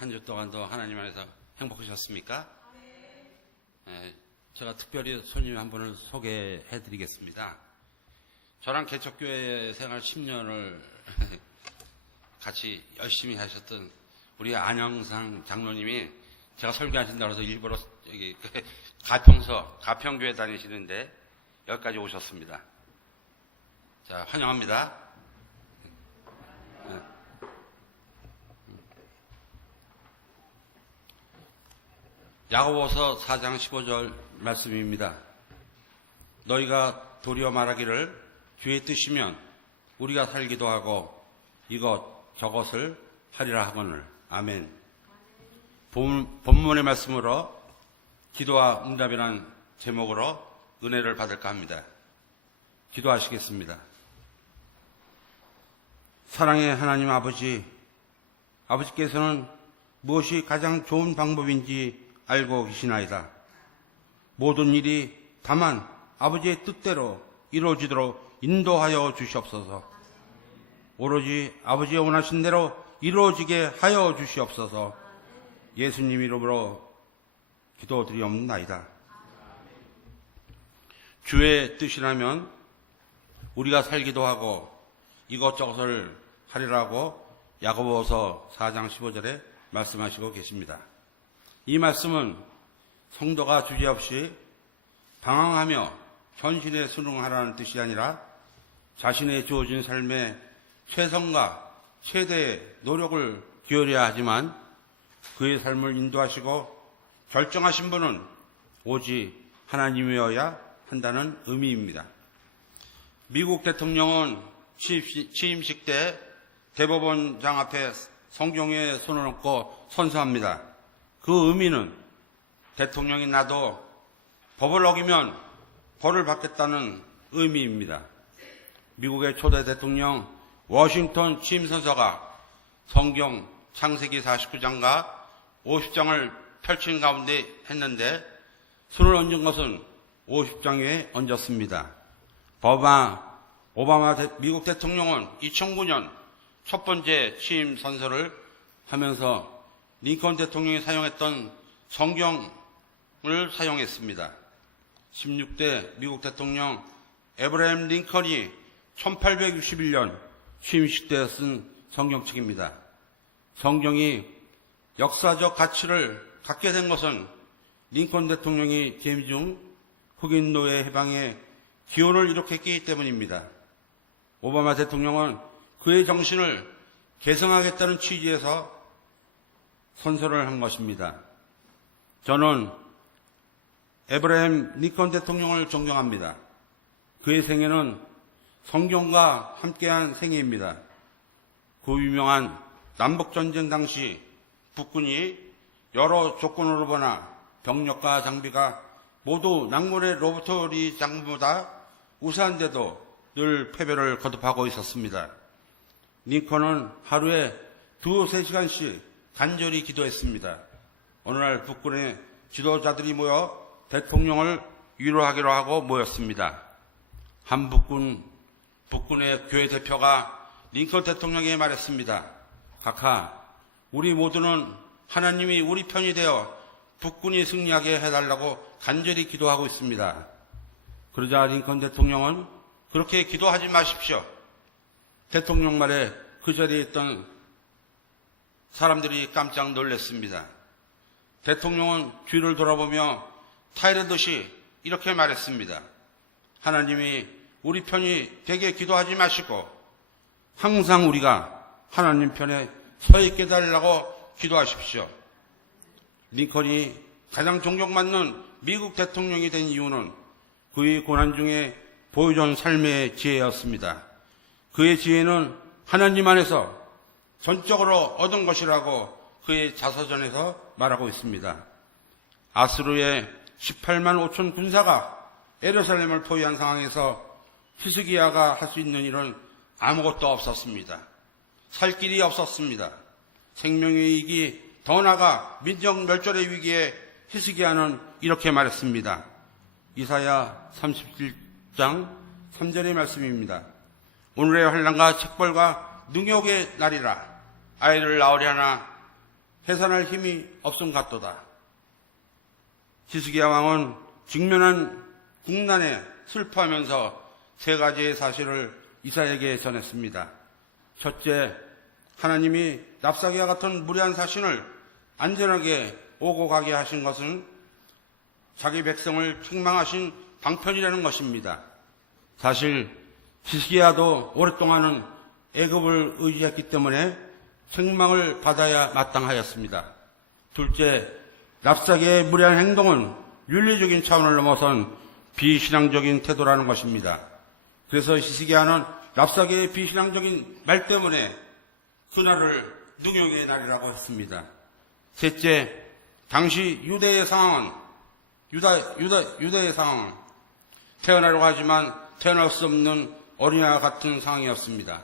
한 주 동안도 하나님 안에서 행복하셨습니까? 네, 제가 특별히 손님 한 분을 소개해 드리겠습니다. 저랑 개척교회 생활 10년을 같이 열심히 하셨던 우리 안영상 장로님이 제가 설교하신다고 해서 일부러 여기 가평교회 다니시는데 여기까지 오셨습니다. 자, 환영합니다. 야고보서 4장 15절 말씀입니다. 너희가 도리어 말하기를 주의 뜻이면 우리가 살기도 하고 이것 저것을 하리라 하거늘. 아멘. 본문의 말씀으로 기도와 응답이라는 제목으로 은혜를 받을까 합니다. 기도하시겠습니다. 사랑의 하나님 아버지께서는 무엇이 가장 좋은 방법인지 알고 계시나이다. 모든 일이 다만 아버지의 뜻대로 이루어지도록 인도하여 주시옵소서. 오로지 아버지의 원하신 대로 이루어지게 하여 주시옵소서. 예수님 이름으로 기도드리옵나이다. 주의 뜻이라면 우리가 살기도 하고 이것저것을 하리라고 야고보서 4장 15절에 말씀하시고 계십니다. 이 말씀은 성도가 주저없이 방황하며 현실에 순응하라는 뜻이 아니라 자신의 주어진 삶에 최선과 최대의 노력을 기울여야 하지만 그의 삶을 인도하시고 결정하신 분은 오직 하나님이어야 한다는 의미입니다. 미국 대통령은 취임식 때 대법원장 앞에 성경에 손을 얹고 선서합니다. 그 의미는 대통령이 나도 법을 어기면 벌을 받겠다는 의미입니다. 미국의 초대 대통령 워싱턴 취임선서가 성경 창세기 49장과 50장을 펼친 가운데 했는데 손을 얹은 것은 50장 위에 얹었습니다. 오바마 미국 대통령은 2009년 첫 번째 취임선서를 하면서 링컨 대통령이 사용했던 성경을 사용했습니다. 16대 미국 대통령 에브라임 링컨이 1861년 취임식 때 쓴 성경책입니다. 성경이 역사적 가치를 갖게 된 것은 링컨 대통령이 김중 흑인 노예 해방에 기원을 일으켰기 때문입니다. 오바마 대통령은 그의 정신을 계승하겠다는 취지에서 선서를 한 것입니다. 저는 에브라임 링컨 대통령을 존경합니다. 그의 생애는 성경과 함께한 생애입니다. 그 유명한 남북전쟁 당시 북군이 여러 조건으로 보나 병력과 장비가 모두 낭만의 로버트 장군보다 우수한데도 늘 패배를 거듭하고 있었습니다. 링컨은 하루에 2-3시간씩 간절히 기도했습니다. 어느 날 북군의 지도자들이 모여 대통령을 위로하기로 하고 모였습니다. 한 북군의 교회 대표가 링컨 대통령에게 말했습니다. 각하, 우리 모두는 하나님이 우리 편이 되어 북군이 승리하게 해달라고 간절히 기도하고 있습니다. 그러자 링컨 대통령은 그렇게 기도하지 마십시오. 대통령 말에 그 자리에 있던 사람들이 깜짝 놀랐습니다. 대통령은 뒤를 돌아보며 타이르듯이 이렇게 말했습니다. 하나님이 우리 편이 되게 기도하지 마시고 항상 우리가 하나님 편에 서 있게 해달라고 기도하십시오. 링컨이 가장 존경받는 미국 대통령이 된 이유는 그의 고난 중에 보여준 삶의 지혜였습니다. 그의 지혜는 하나님 안에서 전적으로 얻은 것이라고 그의 자서전에서 말하고 있습니다. 아수르의 18만 5천 군사가 예루살렘을 포위한 상황에서 히스기야가 할 수 있는 일은 아무것도 없었습니다. 살 길이 없었습니다. 생명의 위기, 더 나아가 민족 멸절의 위기에 히스기야는 이렇게 말했습니다. 이사야 37장 3절의 말씀입니다. 오늘의 환난과 책벌과 능욕의 날이라. 아이를 낳으려나 해산할 힘이 없음 같도다. 히스기야 왕은 직면한 국난에 슬퍼하면서 세 가지의 사실을 이사야에게 전했습니다. 첫째, 하나님이 납사기와 같은 무례한 사신을 안전하게 오고 가게 하신 것은 자기 백성을 책망하신 방편이라는 것입니다. 사실 히스기야도 오랫동안은 애굽을 의지했기 때문에 책망을 받아야 마땅하였습니다. 둘째, 납사기의 무례한 행동은 윤리적인 차원을 넘어선 비신앙적인 태도라는 것입니다. 그래서 히스기야는 납사기의 비신앙적인 말 때문에 그날을 능욕의 날이라고 했습니다. 셋째, 당시 유대의 상황은 태어나려고 하지만 태어날 수 없는 어린아이와 같은 상황이었습니다.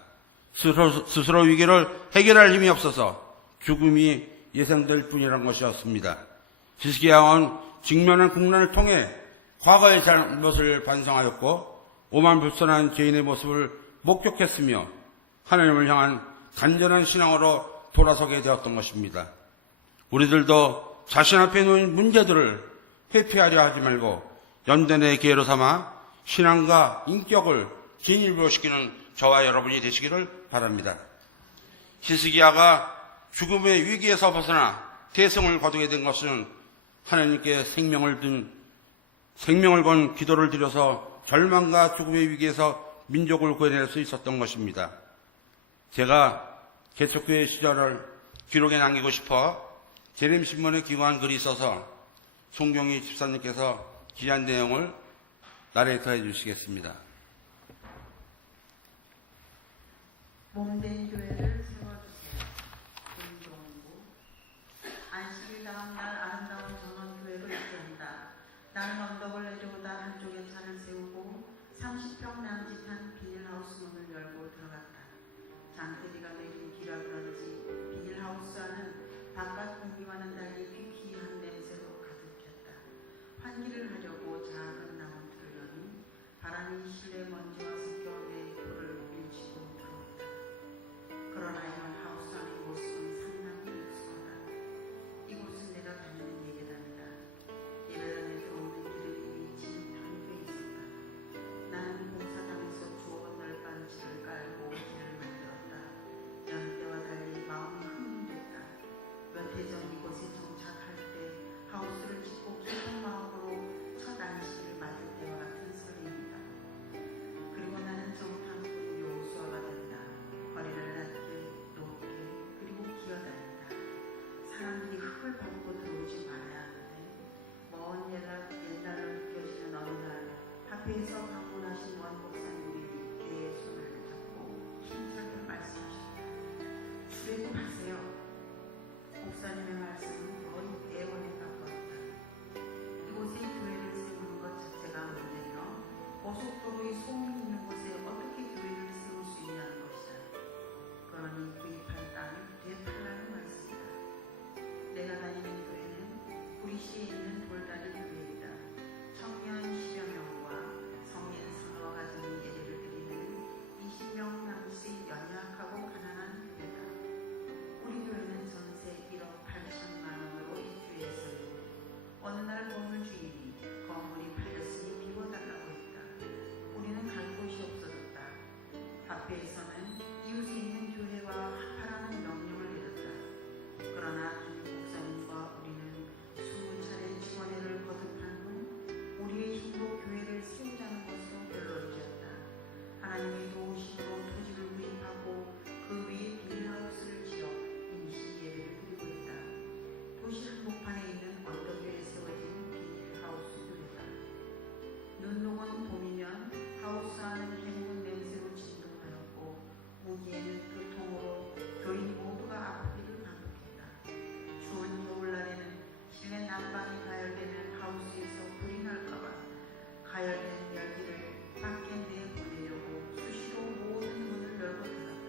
스스로 위기를 해결할 힘이 없어서 죽음이 예상될 뿐이라는 것이었습니다. 히스기야 왕은 직면한 국난을 통해 과거의 잘못을 반성하였고 오만불선한 죄인의 모습을 목격했으며 하나님을 향한 간절한 신앙으로 돌아서게 되었던 것입니다. 우리들도 자신 앞에 놓인 문제들을 회피하려 하지 말고 연단의 기회로 삼아 신앙과 인격을 진일보시키는 저와 여러분이 되시기를 바랍니다. 히스기야가 죽음의 위기에서 벗어나 대성을 거두게 된 것은 하나님께 생명을 건 기도를 드려서 절망과 죽음의 위기에서 민족을 구해낼 수 있었던 것입니다. 제가 개척교회 시절을 기록에 남기고 싶어 재림신문에 기고한 글이 있어서 송경희 집사님께서 기한 내용을 나레이터해 주시겠습니다. 몸된 교회를 세워주세요. 김종구. 안식일 다음 날 아름다운 전원교회로 입주한다. 나는 언덕을 내려오다 한쪽에 차를 세우고 30평 남짓한 비닐하우스 문을 열고 들어갔다. 장대리가 내린 뒤라 그런지 비닐하우스 안은 바깥 공기와는 달리 퀴퀴한 냄새로 가득했다. 환기를 하려고 작은 나무틀을 여니 바람이 실내 먼지와 섞여 내 코를 밀치고 들어온다. 그러나 이런 하우스 안의 모습은 상당히 익숙하다. 이곳은 내가 다니는 예배당이다. 예배당에 들어오는 길에 이미 진입편이 돼 있었다. 나는 공사장에서 좋은 널빤지를 깔고 길을 만들었다. 여느 때와 달리 마음이 흥분됐다. 몇 해 전 이곳에 정착할 때 하우스를 짓고 기쁜 마음으로 첫 안식을 맞을 때와 같은 설렘이다. 그리고 나는 정탐꾼 요수아가 된다. 거리를 낮게 높게 그리고 기어다닌다. 사람들이 흙을 밟고 들어오지 말아야 하는데 먼 옛날로 느껴지는 어느 날 학교에서 방문하신 원 목사님이 내 손을 잡고 힘차게 말씀하셨다. 주례 좀 하세요. 목사님의 말씀은 거의 애원에 가까웠다. 이곳에 교회를 세우는 것 자체가 문제여 고속도로의 소음이 있는 곳에 어떻게 교회를 세울 수 있냐는 것이다. 그러니 구입한 땅을 되팔라는 말씀이다. 내가 다니는 교회는 구리시에 있는 돌다리 교회이다. 청년 10여 명과 성인 3여 가정이 예배를 드리는 20명 남짓 연약하고 가난한 교회다. 우리 교회는 전세 1억 8천만 원으로 입주했어요. 어느 날 건물 주인이 건물이 팔렸으니 비워달라고 했다. 우리는 갈 곳이 없어졌다. 학교에서는 이웃에 있는 교회와 합하라는 명령을 내렸다. 그러나 담임 목사님과 우리는 20차례 지원회를 거듭한 후 우리의 힘으로 교회를 세우자는 것으로 결론지었다. 하나님의 도우심으로 토지를 구입하고 그 위에 비닐하우스를 지어 임시 예배를 드리고 있다. 도시 한복판에 있는 언덕 위에 세워진 비닐하우스 교회다. 눈 녹은 봄이면 하우스 안은 해묵은 냄새로 진동하였고 무기에는 두통으로 교인 모두가 아프기를 반복했다. 추운 겨울날에는 실내 난방이 가열되는 하우스에서 불이 날까봐 가열된 열기를 밖에 내보내려고 수시로 모든 문을 열고 닫았다.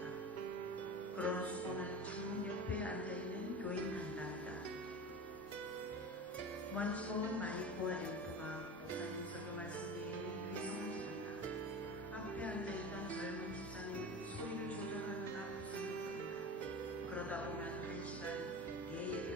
그런 수고는 창문 옆에 앉아있는 교인 단단이다. 먼지 먹은 마이코와 앰프가 목사님 설교 말씀 내내 회성을 지른다. 앞에 앉아있던 젊은 집사님은 소리를 조절하느라 부상을 떴다. 그러다 보면 1시간 대예배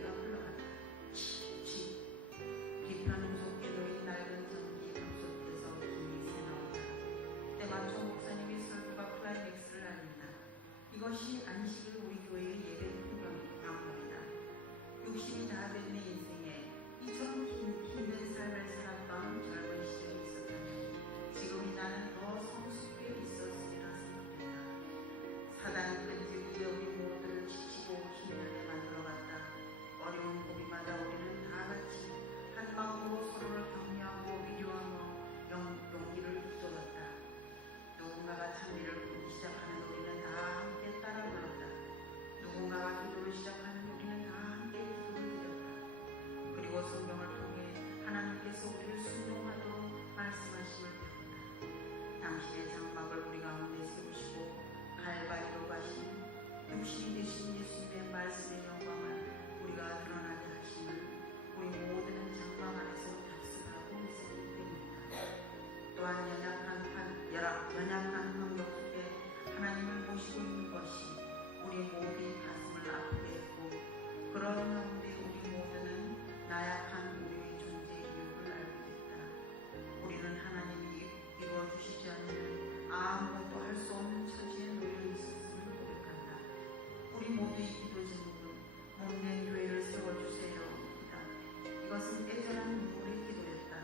그것은 애절한 눈물의 기도였다.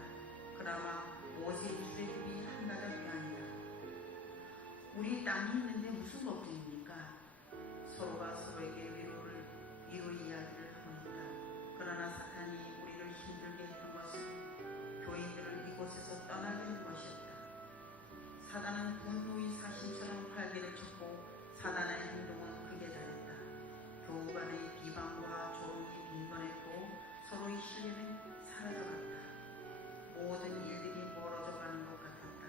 그나마 오직 주의 길이 한 가닥이 아니다. 우리 땅이 있는데 무슨 걱정입니까? 서로가 서로에게 위로 이야기를 하고 있다. 그러나 사탄이 우리를 힘들게 했던 것은 교인들을 이곳에서 떠나게 한 것이었다. 사단은 분노의 사신처럼 활개를 쳤고 사단의 행동은 극에 달했다. 교우 간의 비방과 조롱이 빈번했고 서로의 신뢰는 사라져갔다. 모든 일들이 멀어져 가는 것 같았다.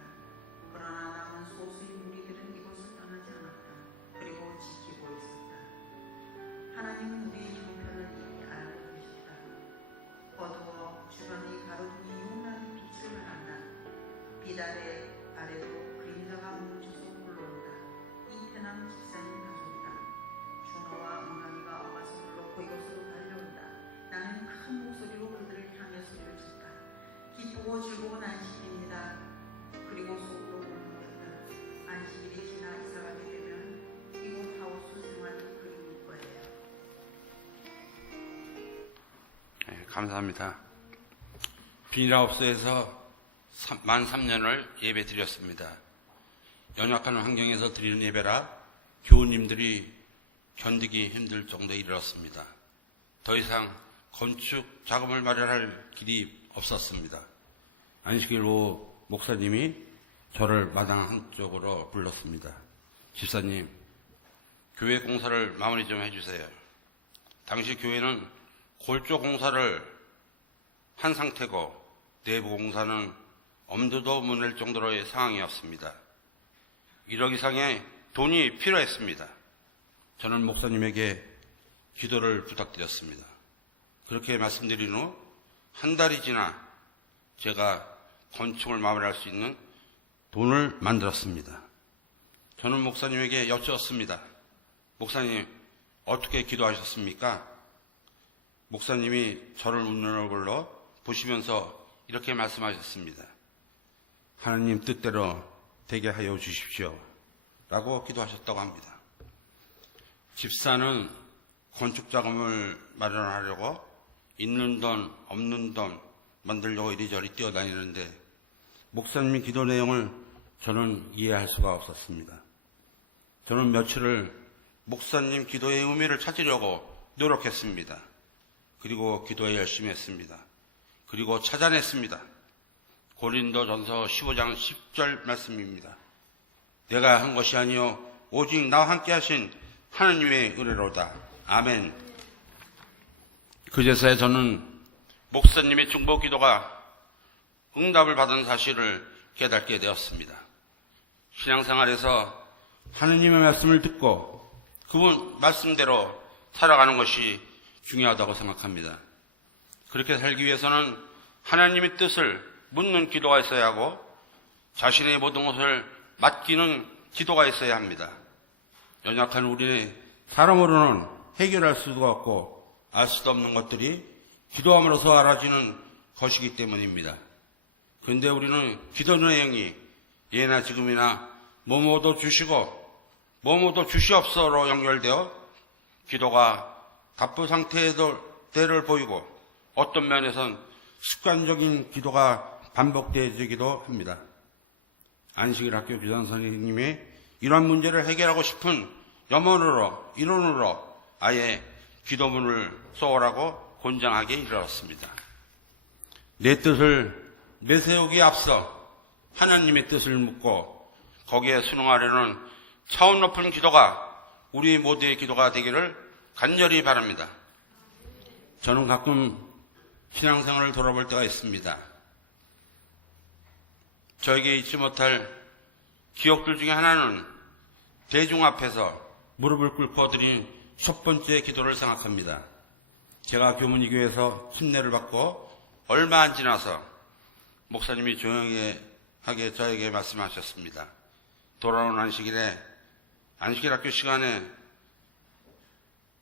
그러나 남은 소수의 무리들은 이곳을 떠나지 않았다. 그리고 지키고 있었다. 하나님은 우리의 형편을 이미 알고 계셨다. 어두워 주변의 가로등이 용나는 빛을 발한다. 빛 아래도 그림자가 뭉쳐서 굴러온다. 이태남 집사님 가족이다. 준호와 은광이가 어가서 불렀고 이곳으로 달려온다. 나는 큰 목소리로 그들을 향해 소리를 쳤다. 기쁘고 즐거운 안식일입니다. 그리고 속으로 울먹였다. 안식일이 지나 이사가게 되면 이곳 하우스 생활이 그리울 거예요. 네, 감사합니다. 비닐하우스에서 만 3년을 예배 드렸습니다. 연약한 환경에서 드리는 예배라 교우님들이 견디기 힘들 정도에 이르렀습니다. 더 이상 건축 자금을 마련할 길이 없었습니다. 안식일 후 목사님이 저를 마당 한쪽으로 불렀습니다. 집사님, 교회 공사를 마무리 좀 해주세요. 당시 교회는 골조 공사를 한 상태고 내부 공사는 엄두도 못 낼 정도로의 상황이었습니다. 1억 이상의 돈이 필요했습니다. 저는 목사님에게 기도를 부탁드렸습니다. 그렇게 말씀드린 후 한 달이 지나 제가 건축을 마무리할 수 있는 돈을 만들었습니다. 저는 목사님에게 여쭈었습니다. 목사님, 어떻게 기도하셨습니까? 목사님이 저를 웃는 얼굴로 보시면서 이렇게 말씀하셨습니다. 하나님 뜻대로 되게 하여 주십시오. 라고 기도하셨다고 합니다. 집사는 건축자금을 마련하려고 있는 돈, 없는 돈 만들려고 이리저리 뛰어다니는데 목사님의 기도 내용을 저는 이해할 수가 없었습니다. 저는 며칠을 목사님 기도의 의미를 찾으려고 노력했습니다. 그리고 기도에 열심히 했습니다. 그리고 찾아냈습니다. 고린도전서 15장 10절 말씀입니다. 내가 한 것이 아니요 오직 나와 함께 하신 하나님의 은혜로다. 아멘. 그제서야 저는 목사님의 중보 기도가 응답을 받은 사실을 깨닫게 되었습니다. 신앙생활에서 하느님의 말씀을 듣고 그분 말씀대로 살아가는 것이 중요하다고 생각합니다. 그렇게 살기 위해서는 하나님의 뜻을 묻는 기도가 있어야 하고 자신의 모든 것을 맡기는 기도가 있어야 합니다. 연약한 우리는 사람으로는 해결할 수도 없고 알 수도 없는 것들이 기도함으로써 알아지는 것이기 때문입니다. 그런데 우리는 기도 내용이 예나 지금이나 뭐뭐도 주시고 뭐뭐도 주시옵소로 연결되어 기도가 답부 상태를 보이고 어떤 면에선 습관적인 기도가 반복되어지기도 합니다. 안식일 학교 교장 선생님이 이러한 문제를 해결하고 싶은 염원으로 이론으로 아예 기도문을 써오라고 권장하게 이르렀습니다. 내 뜻을 내세우기에 앞서 하나님의 뜻을 묻고 거기에 순응하려는 차원 높은 기도가 우리 모두의 기도가 되기를 간절히 바랍니다. 저는 가끔 신앙생활을 돌아볼 때가 있습니다. 저에게 잊지 못할 기억들 중에 하나는 대중 앞에서 무릎을 꿇고 드린 첫 번째 기도를 생각합니다. 제가 교문이교에서 침례를 받고 얼마 안 지나서 목사님이 조용히 하게 저에게 말씀하셨습니다. 돌아오는 안식일에 안식일 학교 시간에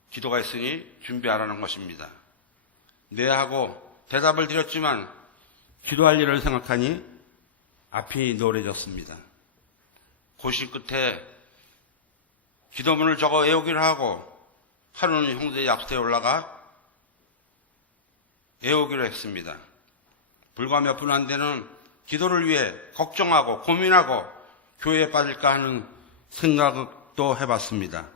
기도가 있으니 준비하라는 것입니다. 네 하고 대답을 드렸지만 기도할 일을 생각하니 앞이 노래졌습니다. 고심 끝에 기도문을 적어 외우기를 하고 하루는 형제 약수대에 올라가 애우기로 했습니다. 불과 몇 분 안 되는 기도를 위해 걱정하고 고민하고 교회에 빠질까 하는 생각도 해봤습니다.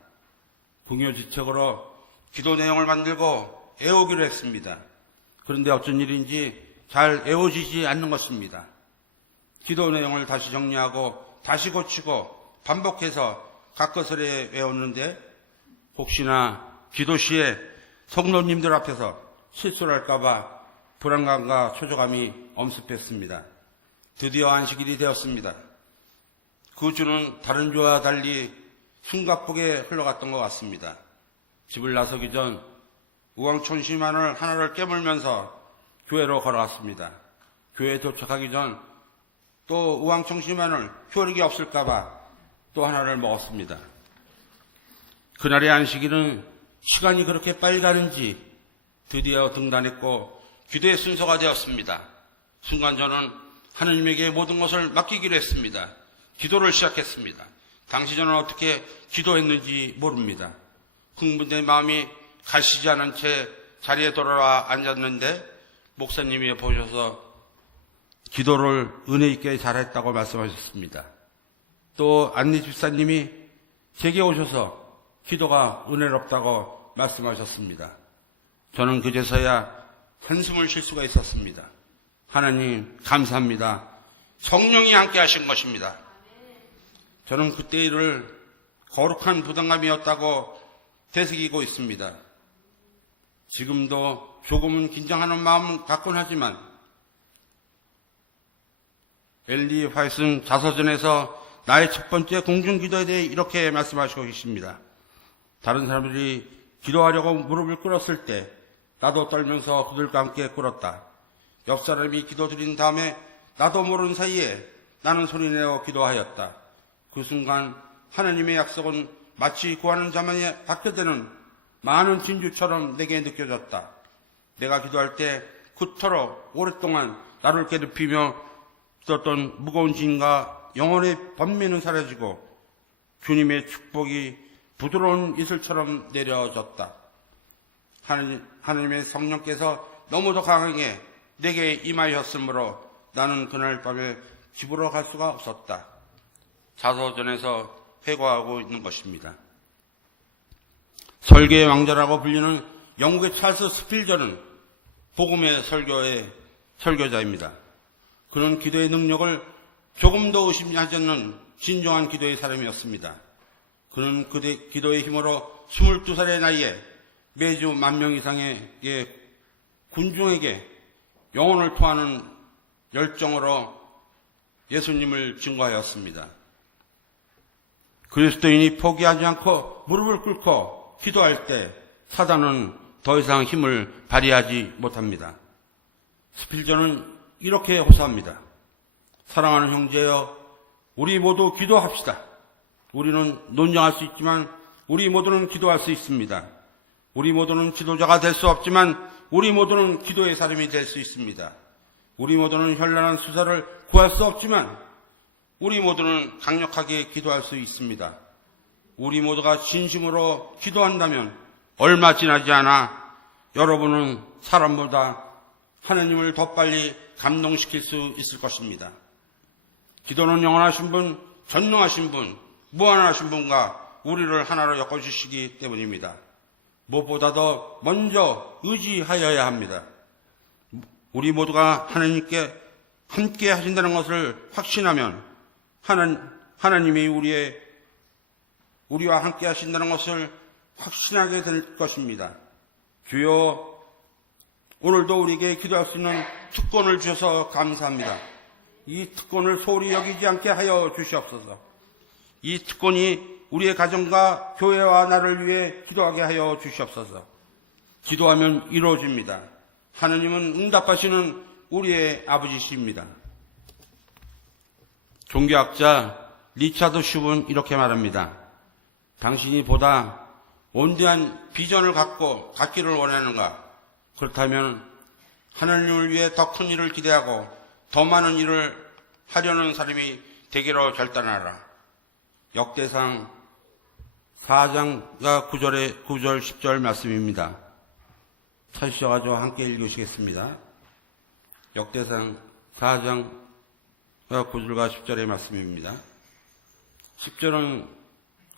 궁여지책으로 기도 내용을 만들고 애우기로 했습니다. 그런데 어쩐 일인지 잘 애워지지 않는 것입니다. 기도 내용을 다시 정리하고 다시 고치고 반복해서 각것을 외웠는데 혹시나 기도 시에 성도님들 앞에서 실수를 할까봐 불안감과 초조감이 엄습했습니다. 드디어 안식일이 되었습니다. 그 주는 다른 주와 달리 숨가쁘게 흘러갔던 것 같습니다. 집을 나서기 전 우왕촌시만을 하나를 깨물면서 교회로 걸어갔습니다. 교회에 도착하기 전 또 우왕청심만을 효력이 없을까봐 또 하나를 먹었습니다. 그날의 안식일은 시간이 그렇게 빨리 가는지 드디어 등단했고 기도의 순서가 되었습니다. 순간 저는 하느님에게 모든 것을 맡기기로 했습니다. 기도를 시작했습니다. 당시 저는 어떻게 기도했는지 모릅니다. 흥분된 마음이 가시지 않은 채 자리에 돌아와 앉았는데 목사님이 보셔서 기도를 은혜 있게 잘했다고 말씀하셨습니다. 또 안리 집사님이 제게 오셔서 기도가 은혜롭다고 말씀하셨습니다. 저는 그제서야 한숨을 쉴 수가 있었습니다. 하나님 감사합니다. 성령이 함께 하신 것입니다. 저는 그때 일을 거룩한 부담감이었다고 되새기고 있습니다. 지금도 조금은 긴장하는 마음은 갖곤 하지만 엘리 화이트는 자서전에서 나의 첫 번째 공중기도에 대해 이렇게 말씀하시고 계십니다. 다른 사람들이 기도하려고 무릎을 꿇었을 때 나도 떨면서 그들과 함께 꿇었다. 옆 사람이 기도 드린 다음에 나도 모르는 사이에 나는 소리내어 기도하였다. 그 순간 하나님의 약속은 마치 구하는 자만이 받게되는 많은 진주처럼 내게 느껴졌다. 내가 기도할 때 그토록 오랫동안 나를 괴롭히며 있었던 무거운 짐과 영혼의 번뇌는 사라지고 주님의 축복이 부드러운 이슬처럼 내려졌다. 하나님의 성령께서 너무도 강하게 내게 임하셨으므로 나는 그날 밤에 집으로 갈 수가 없었다. 자서전에서 회고하고 있는 것입니다. 설교의 왕자라고 불리는 영국의 찰스 스필저는 복음의 설교자입니다. 그는 기도의 능력을 조금도 의심하지 않는 진정한 기도의 사람이었습니다. 그는 기도의 힘으로 22살의 나이에 매주 10,000명 이상의 군중에게 영혼을 토하는 열정으로 예수님을 증거하였습니다. 그리스도인이 포기하지 않고 무릎을 꿇고 기도할 때 사단은 더 이상 힘을 발휘하지 못합니다. 스필저는 이렇게 호소합니다. 사랑하는 형제여, 우리 모두 기도합시다. 우리는 논쟁할 수 있지만 우리 모두는 기도할 수 있습니다. 우리 모두는 지도자가 될 수 없지만 우리 모두는 기도의 사람이 될 수 있습니다. 우리 모두는 현란한 수사를 구할 수 없지만 우리 모두는 강력하게 기도할 수 있습니다. 우리 모두가 진심으로 기도한다면 얼마 지나지 않아 여러분은 사람보다 하나님을 더 빨리 감동시킬 수 있을 것입니다. 기도는 영원하신 분, 전능하신 분, 무한하신 분과 우리를 하나로 엮어주시기 때문입니다. 무엇보다도 먼저 의지하여야 합니다. 우리 모두가 하나님께 함께 하신다는 것을 확신하면 하나님이 우리와 함께 하신다는 것을 확신하게 될 것입니다. 주여, 오늘도 우리에게 기도할 수 있는 특권을 주셔서 감사합니다. 이 특권을 소홀히 여기지 않게 하여 주시옵소서. 이 특권이 우리의 가정과 교회와 나를 위해 기도하게 하여 주시옵소서. 기도하면 이루어집니다. 하느님은 응답하시는 우리의 아버지십니다. 종교학자 리차드 슈브는 이렇게 말합니다. 당신이 보다 온대한 비전을 갖기를 원하는가? 그렇다면 하나님을 위해 더 큰 일을 기대하고 더 많은 일을 하려는 사람이 되기로 결단하라. 역대상 4장과 9절 10절 말씀입니다. 찾으셔가지고 함께 읽으시겠습니다. 역대상 4장 9절과 10절의 말씀입니다.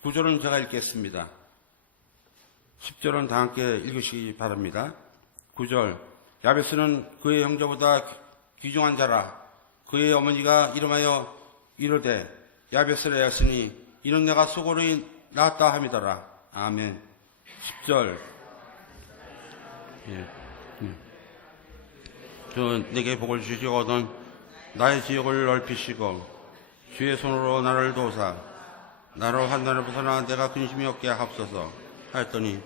9절은 제가 읽겠습니다. 10절은 다 함께 읽으시기 바랍니다. 9절, 야베스는 그의 형제보다 귀중한 자라. 그의 어머니가 이름하여 이르되 야베스라 하였으니 이는 내가 수고를 낳았다 함이더라. 아멘. 10절, 내게 복을 주시거든 나의 지역을 넓히시고 주의 손으로 나를 도우사 나로 환난을 벗어나 내가 근심이 없게 하옵소서 하였더니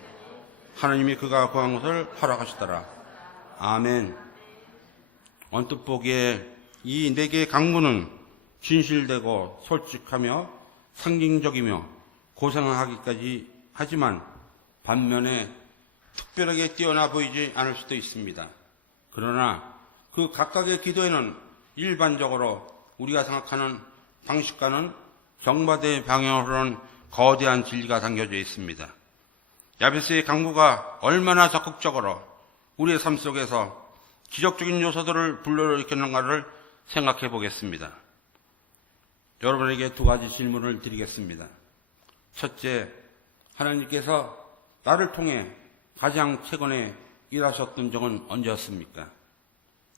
하나님이 그가 구한 것을 허락하시더라. 아멘. 언뜻 보기에 이 네 개의 강구는 진실되고 솔직하며 상징적이며 고상하기까지 하지만 반면에 특별하게 뛰어나 보이지 않을 수도 있습니다. 그러나 그 각각의 기도에는 일반적으로 우리가 생각하는 방식과는 정반대의 방향으로는 거대한 진리가 담겨져 있습니다. 야베스의 강구가 얼마나 적극적으로 우리의 삶 속에서 기적적인 요소들을 불러일으켰는가를 생각해 보겠습니다. 여러분에게 두 가지 질문을 드리겠습니다. 첫째, 하나님께서 나를 통해 가장 최근에 일하셨던 적은 언제였습니까?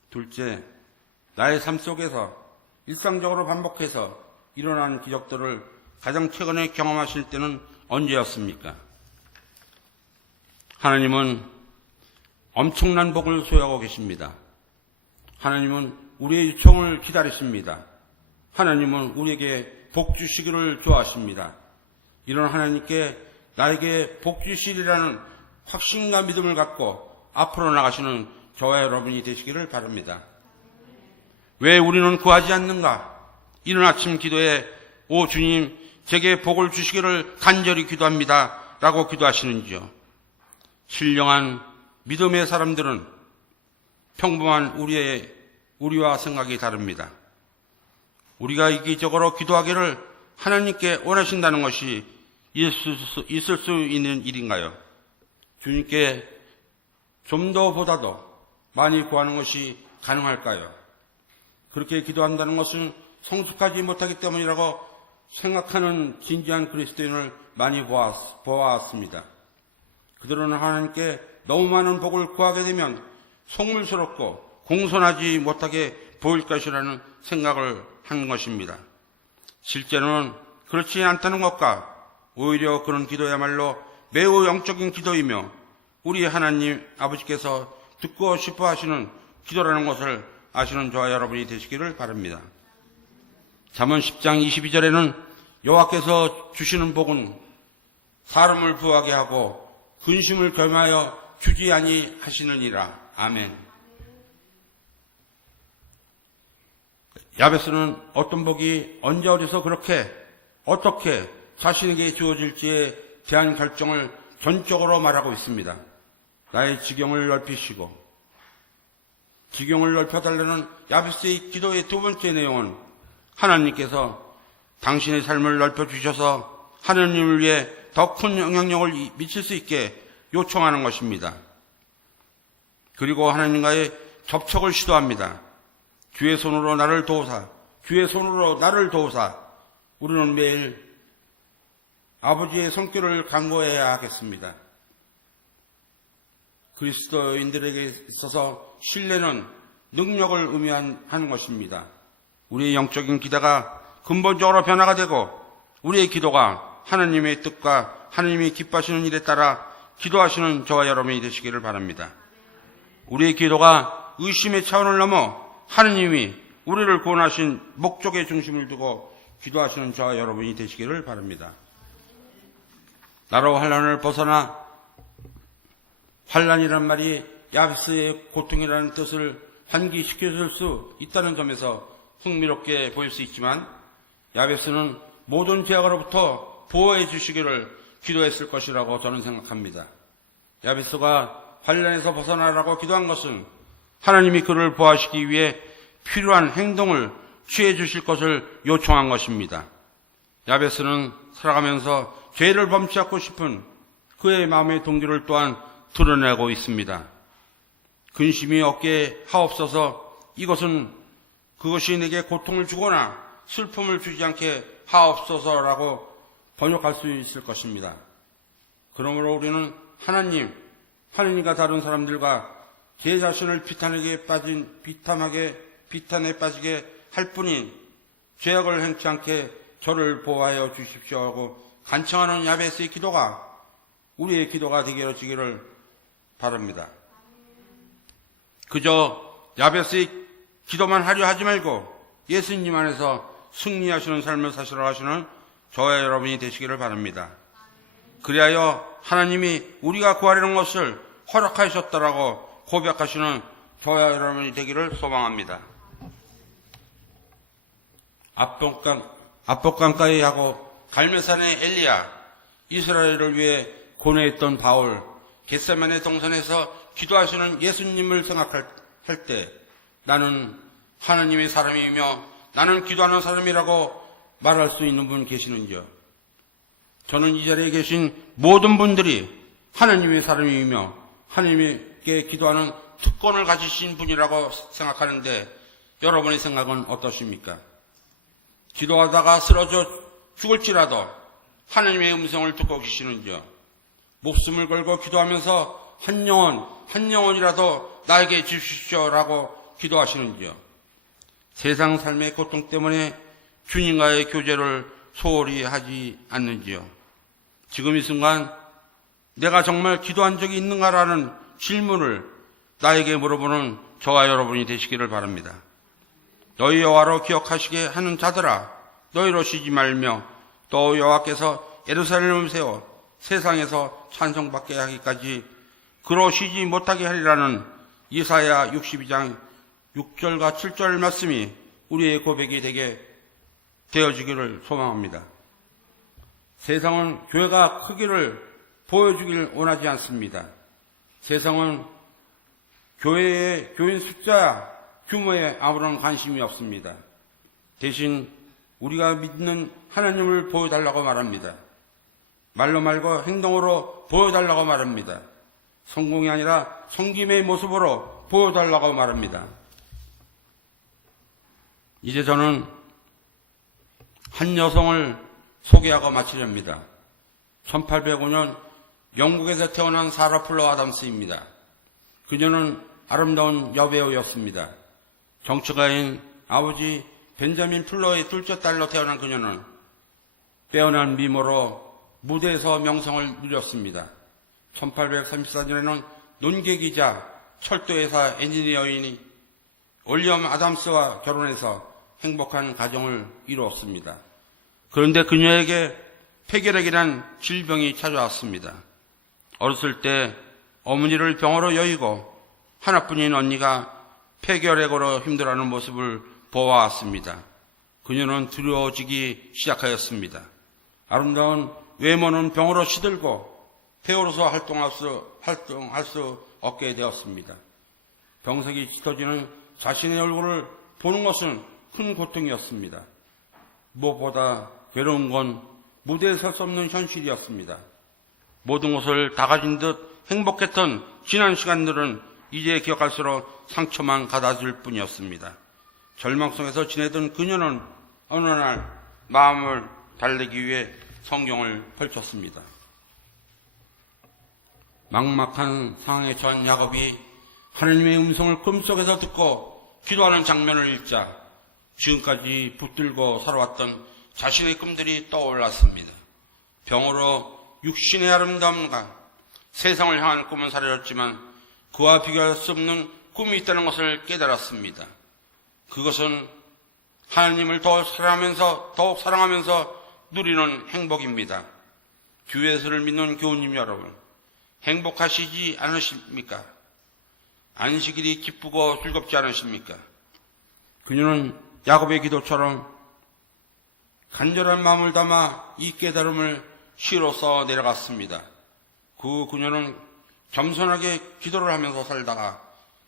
둘째, 나의 삶 속에서 일상적으로 반복해서 일어난 기적들을 가장 최근에 경험하실 때는 언제였습니까? 하나님은 엄청난 복을 소유하고 계십니다. 하나님은 우리의 요청을 기다리십니다. 하나님은 우리에게 복 주시기를 좋아하십니다. 이런 하나님께 나에게 복 주시리라는 확신과 믿음을 갖고 앞으로 나가시는 저와 여러분이 되시기를 바랍니다. 왜 우리는 구하지 않는가? 이른 아침 기도에 오 주님 제게 복을 주시기를 간절히 기도합니다 라고 기도하시는지요? 신령한 믿음의 사람들은 평범한 우리와 생각이 다릅니다. 우리가 이기적으로 기도하기를 하나님께 원하신다는 것이 있을 수 있는 일인가요? 주님께 좀 더 보다도 많이 구하는 것이 가능할까요? 그렇게 기도한다는 것은 성숙하지 못하기 때문이라고 생각하는 진지한 그리스도인을 많이 보아왔습니다. 그들은 하나님께 너무 많은 복을 구하게 되면 속물스럽고 공손하지 못하게 보일 것이라는 생각을 하는 것입니다. 실제로는 그렇지 않다는 것과 오히려 그런 기도야말로 매우 영적인 기도이며 우리 하나님 아버지께서 듣고 싶어 하시는 기도라는 것을 아시는 저와 여러분이 되시기를 바랍니다. 잠언 10장 22절에는 여호와께서 주시는 복은 사람을 부하게 하고 근심을 겸하여 주지 아니하시느니라. 아멘. 야베스는 어떤 복이 언제 어디서 그렇게 어떻게 자신에게 주어질지에 대한 결정을 전적으로 말하고 있습니다. 나의 지경을 넓히시고 지경을 넓혀달라는 야베스의 기도의 두 번째 내용은 하나님께서 당신의 삶을 넓혀주셔서 하나님을 위해 더 큰 영향력을 미칠 수 있게 요청하는 것입니다. 그리고 하나님과의 접촉을 시도합니다. 주의 손으로 나를 도우사, 주의 손으로 나를 도우사. 우리는 매일 아버지의 손길을 간구해야 하겠습니다. 그리스도인들에게 있어서 신뢰는 능력을 의미하는 것입니다. 우리의 영적인 기대가 근본적으로 변화가 되고 우리의 기도가 하나님의 뜻과 하나님이 기뻐하시는 일에 따라 기도하시는 저와 여러분이 되시기를 바랍니다. 우리의 기도가 의심의 차원을 넘어 하나님이 우리를 구원하신 목적의 중심을 두고 기도하시는 저와 여러분이 되시기를 바랍니다. 나로 환난을 벗어나 환난이란 말이 야베스의 고통이라는 뜻을 환기시켜줄 수 있다는 점에서 흥미롭게 보일 수 있지만 야베스는 모든 죄악으로부터 보호해 주시기를 기도했을 것이라고 저는 생각합니다. 야베스가 환난에서 벗어나라고 기도한 것은 하나님이 그를 보호하시기 위해 필요한 행동을 취해 주실 것을 요청한 것입니다. 야베스는 살아가면서 죄를 범치 않고 싶은 그의 마음의 동기를 또한 드러내고 있습니다. 근심이 없게 하옵소서. 이것은 그것이 내게 고통을 주거나 슬픔을 주지 않게 하옵소서라고 번역할 수 있을 것입니다. 그러므로 우리는 하나님과 다른 사람들과 제 자신을 비탄에 빠지게 할 뿐인 죄악을 행치 않게 저를 보호하여 주십시오 하고 간청하는 야베스의 기도가 우리의 기도가 되어지기를 바랍니다. 그저 야베스의 기도만 하려 하지 말고 예수님 안에서 승리하시는 삶을 사시라 하시는 저와 여러분이 되시기를 바랍니다. 그리하여 하나님이 우리가 구하려는 것을 허락하셨다라고 고백하시는 저와 여러분이 되기를 소망합니다. 압복강가에 하고 갈멜산의 엘리야, 이스라엘을 위해 고뇌했던 바울, 겟세마네 동산에서 기도하시는 예수님을 생각할 때 나는 하나님의 사람이며 나는 기도하는 사람이라고 말할 수 있는 분 계시는지요? 저는 이 자리에 계신 모든 분들이 하나님의 사람이며 하나님께 기도하는 특권을 가지신 분이라고 생각하는데 여러분의 생각은 어떠십니까? 기도하다가 쓰러져 죽을지라도 하나님의 음성을 듣고 계시는지요? 목숨을 걸고 기도하면서 한 영혼이라도 나에게 주십시오라고 기도하시는지요? 세상 삶의 고통 때문에 주님과의 교제를 소홀히 하지 않는지요? 지금 이 순간 내가 정말 기도한 적이 있는가라는 질문을 나에게 물어보는 저와 여러분이 되시기를 바랍니다. 너희 여호와로 기억하시게 하는 자들아, 너희로 쉬지 말며 또 여호와께서 예루살렘을 세워 세상에서 찬송받게 하기까지 그로 쉬지 못하게 하리라는 이사야 62장 6절과 7절 말씀이 우리의 고백이 되어지기를 소망합니다. 세상은 교회가 크기를 보여주길 원하지 않습니다. 세상은 교인 숫자, 규모에 아무런 관심이 없습니다. 대신 우리가 믿는 하나님을 보여달라고 말합니다. 말로 말고 행동으로 보여달라고 말합니다. 성공이 아니라 섬김의 모습으로 보여달라고 말합니다. 이제 저는 한 여성을 소개하고 마치렵니다. 1805년 영국에서 태어난 사라 플러 아담스입니다. 그녀는 아름다운 여배우였습니다. 정치가인 아버지 벤자민 플러의 둘째 딸로 태어난 그녀는 빼어난 미모로 무대에서 명성을 누렸습니다. 1834년에는 논계기자, 철도회사 엔지니어인 올리엄 아담스와 결혼해서 행복한 가정을 이루었습니다. 그런데 그녀에게 폐결핵이란 질병이 찾아왔습니다. 어렸을 때 어머니를 병으로 여의고 하나뿐인 언니가 폐결핵으로 힘들어하는 모습을 보아왔습니다. 그녀는 두려워지기 시작하였습니다. 아름다운 외모는 병으로 시들고 배우로서 활동할 수 없게 되었습니다. 병석이 짙어지는 자신의 얼굴을 보는 것은 큰 고통이었습니다. 무엇보다 괴로운 건 무대에 설 수 없는 현실이었습니다. 모든 것을 다 가진 듯 행복했던 지난 시간들은 이제 기억할수록 상처만 가다줄 뿐이었습니다. 절망 속에서 지내던 그녀는 어느 날 마음을 달래기 위해 성경을 펼쳤습니다. 막막한 상황에 처한 야곱이 하나님의 음성을 꿈속에서 듣고 기도하는 장면을 읽자 지금까지 붙들고 살아왔던 자신의 꿈들이 떠올랐습니다. 병으로 육신의 아름다움과 세상을 향한 꿈은 사라졌지만 그와 비교할 수 없는 꿈이 있다는 것을 깨달았습니다. 그것은 하나님을 더욱 사랑하면서 누리는 행복입니다. 주 예수를 믿는 교우님 여러분, 행복하시지 않으십니까? 안식일이 기쁘고 즐겁지 않으십니까? 그녀는 야곱의 기도처럼 간절한 마음을 담아 이 깨달음을 시로써 내려갔습니다. 그녀는 겸손하게 기도를 하면서 살다가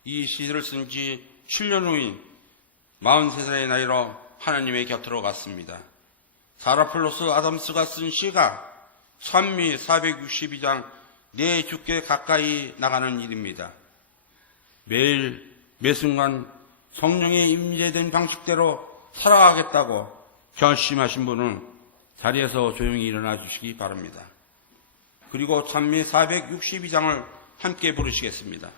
이 시를 쓴 지 7년 후인 43살의 나이로 하나님의 곁으로 갔습니다. 사라 플러스 아담스가 쓴 시가 산미 462장 내 주께 가까이 나가는 일입니다. 매일 매순간 성령의 임재된 방식대로 살아가겠다고 결심하신 분은 자리에서 조용히 일어나 주시기 바랍니다. 그리고 찬미 462장을 함께 부르시겠습니다.